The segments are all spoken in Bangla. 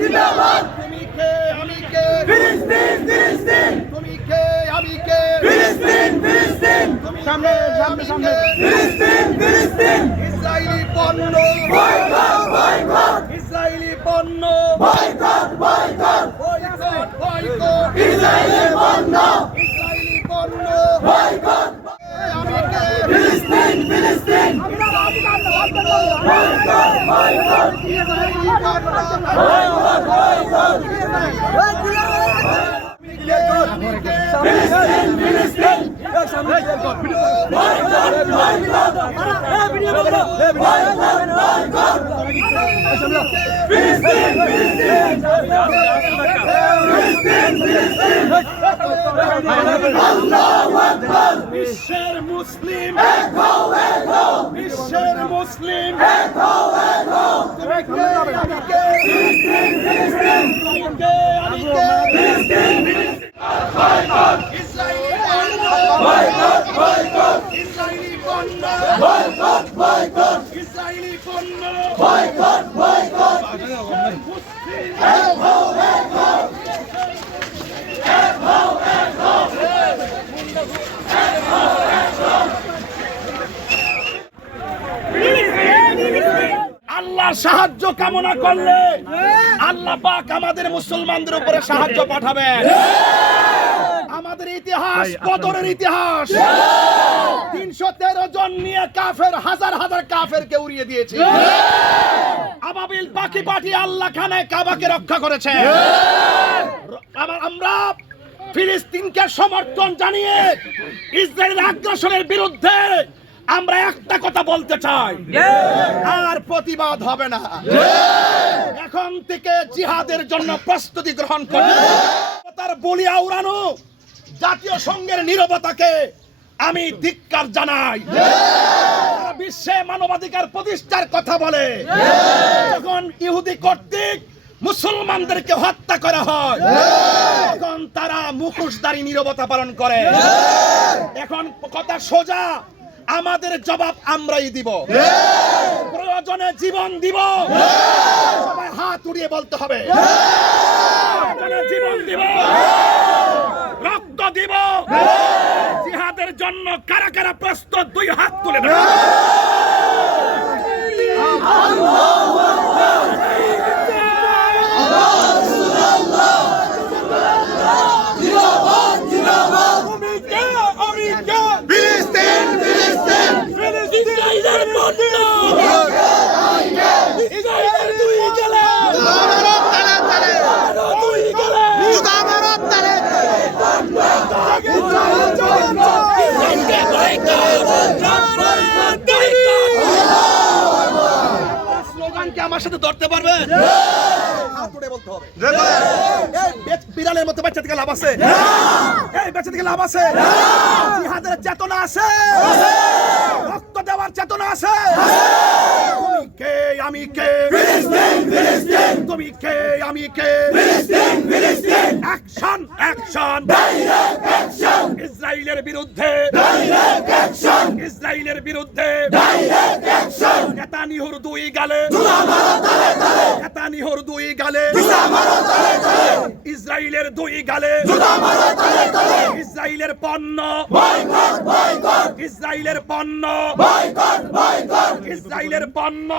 জিন্দাবাদ। তুমি কে আমি কে ফিলিস্তিন ফিলিস্তিন। তুমি কে আমি কে ফিলিস্তিন। ফিলিস্তিন সামনে, সামনে, সামনে। ফিলিস্তিন ফিলিস্তিন। ইসরায়েলি পণ্য। Boycott boycott. ইসরায়েলি পণ্য। Boycott boycott. Boycott boycott. ইসরায়েলের পণ্য। ইসরায়েলি পণ্য। বয়কট। আমি কে ফিলিস্তিন। ফিলিস্তিন বয়কট বয়কট। ইসরায়েলি পণ্য বয়কট বয়কট আমি কে ফিলিস্তিন ফিলিস্তিন বয়কট বয়কট বয়কট বয়কট ফিলিস্তিন ফিলিস্তিন ফিলিস্তিন ফিলিস্তিন আল্লাহু আকবার বিশ্বের মুসলিম বিশ্বের মুসলিম এক হও এক হও তুমি কে আমি কে ফিলিস্তিন ফিলিস্তিন তুমি কে আমি কে ফিলিস্তিন ইসরায়েলি পণ্য বয়কট বয়কট ইসরায়েলি পণ্য বয়কট বয়কট ইসরায়েলি পণ্য বয়কট বয়কট মুসলিম এক হও এক হও আল্লাহর সাহায্য কামনা করলে আল্লাহ পাক আমাদের মুসলমানদের উপরে সাহায্য পাঠাবেন। আমাদের ইতিহাস কদরের ইতিহাস। তিনশো তেরো জন নিয়ে কাফের হাজার হাজার কাফেরকে উড়িয়ে দিয়েছে। আবাবিল পাখি পাঠি আল্লাহ খানে কাবাকে রক্ষা করেছে। আমরা ফিলিস্তিনকে সমর্থন জানিয়ে ইসরায়েলের আগ্রাসনের বিরুদ্ধে আমরা একটা কথা বলতে চাই। আর প্রতিবাদ হবে না। এখন থেকে জিহাদের জন্য প্রস্তুতি গ্রহণ করবে তার বলিয়া উড়ানো জাতীয় সংঘের নীরবতাকে আমি ধিক্কার জানাই। বিশ্বে মানবাধিকার প্রতিষ্ঠার কথা বলে। যখন ইহুদি কর্তৃক মুসলমানদেরকে হত্যা করা হয় তখন তারা মুখোশধারী নীরবতা পালন করে। এখন কথা সোজা আমাদের জবাব আমরাই দিব। প্রয়োজনে জীবন দিব। সবাই হাত উড়িয়ে বলতে হবে। জীবন দিব। দিব। জিহাদের জন্য কারা কারা প্রস্তুত দুই হাত তুলে দেবে ফিলিস্তিন ফিলিস্তিন ইসরায়েলের পণ্য ইসরায়েলের দুই গেলে দুই গেলে স্লোগানকে আমার সাথে ধরতে পারবে? বলতে হবে। বিড়ালের মতো বাচ্চা থেকে লাভ আছে। এই বাচ্চা থেকে লাভ আছে। জিহাদের চেতনা আছে। রক্ত দেওয়ার চেতনা আছে। তুমি কে আমি কে? তুমি কে আমি কে? অ্যাকশন অ্যাকশন ইসরায়েলের বিরুদ্ধে। ইসরায়েলের বিরুদ্ধে। নেতানিহুর দুই গালে। নেতানিহুর দুই গালে। ইসরায়েলের দুই গালে। জুতা মারো তালে তালে ইসরায়েলের পণ্য। ইসরায়েলের পণ্য। ইসরায়েলের পণ্য।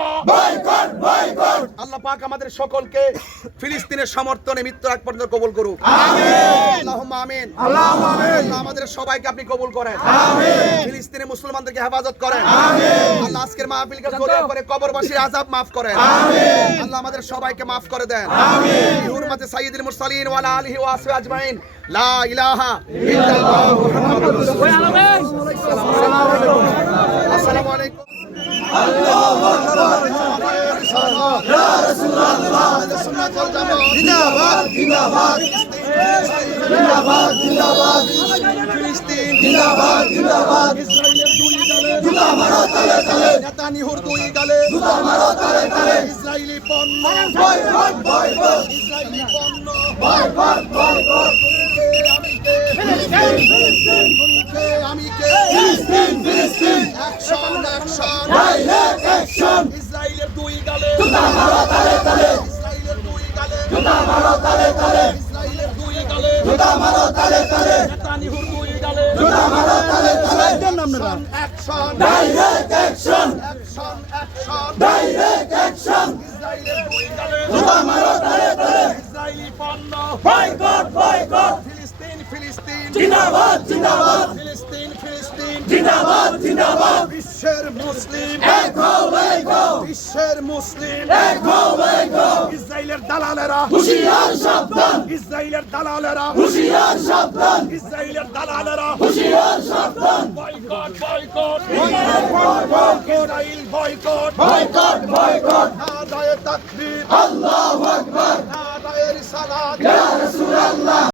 আল্লাহ পাক আমাদের সকলকে ফিলিস্তিনের সমর্থনে মৃত্যু আগ পর্যন্ত কবুল করুক। আল্লাহুম্মা আমিন। আল্লাহ আমাদের সবাইকে আপনি কবুল করেন। ফিলিস্তিনের মুসলমানদেরকে হেফাজত করেন। আল্লাহ আজকের মাহফিলকে কবুল করে কবরবাসীর আযাব maaf করেন। আল্লাহ আমাদের সবাইকে maaf করে দেন। হুরমাতে সাইয়্যিদুল মুরসালিন ওয়া আলা আলিহি ওয়া আসহাবিহি আজমাইন। লা ইলাহা ইল্লাল্লাহ মুহাম্মাদুর রাসূলুল্লাহ। আসসালামু আলাইকুম। জিন্দাবাদ জিন্দাবাদ। জিন্দাবাদ জিন্দাবাদ। ফিলিস্তিন। জিন্দাবাদ জিন্দাবাদ। জুতা মারো তালে তালে। নেতা নিহুর দুই গালে। জুতা মারো তালে তালে। আমি কে আমি কে ফিলিস্তিন ফিলিস্তিন। Action action. Direct action. ইসরায়েলের দুই গালে। জুতা মারো তালে তালে। ইসরায়েলের দুই দুই আপনারা action. Direct action. Action action. Direct action. গালে জুতা তালে তালে ইসরায়েলি পণ্য বয়কট বয়কট। ফিলিস্তিন ফিলিস্তিন। জিন্দাবাদ জিন্দাবাদ। ফিলিস্তিন ফিলিস্তিন। জিন্দাবাদ জিন্দাবাদ। বিশ্বের মুসলিম। এক বিশ্বের মুসলিম। এক হও এক হও ইসরায়েলের দালালেরা। হুশিয়ার সাবধান। ইসরায়েলের দালালেরা। হুশিয়ার সাবধান। ইসরায়েলের দালালেরা। হুশিয়ার সাবধান। Boycott boycott. Boycott Israel boycott. Boycott boycott. নাদায়ে তাকবীর। আল্লাহু আকবার। নাদায়ে রিসালাত ইয়া রাসূলুল্লাহ।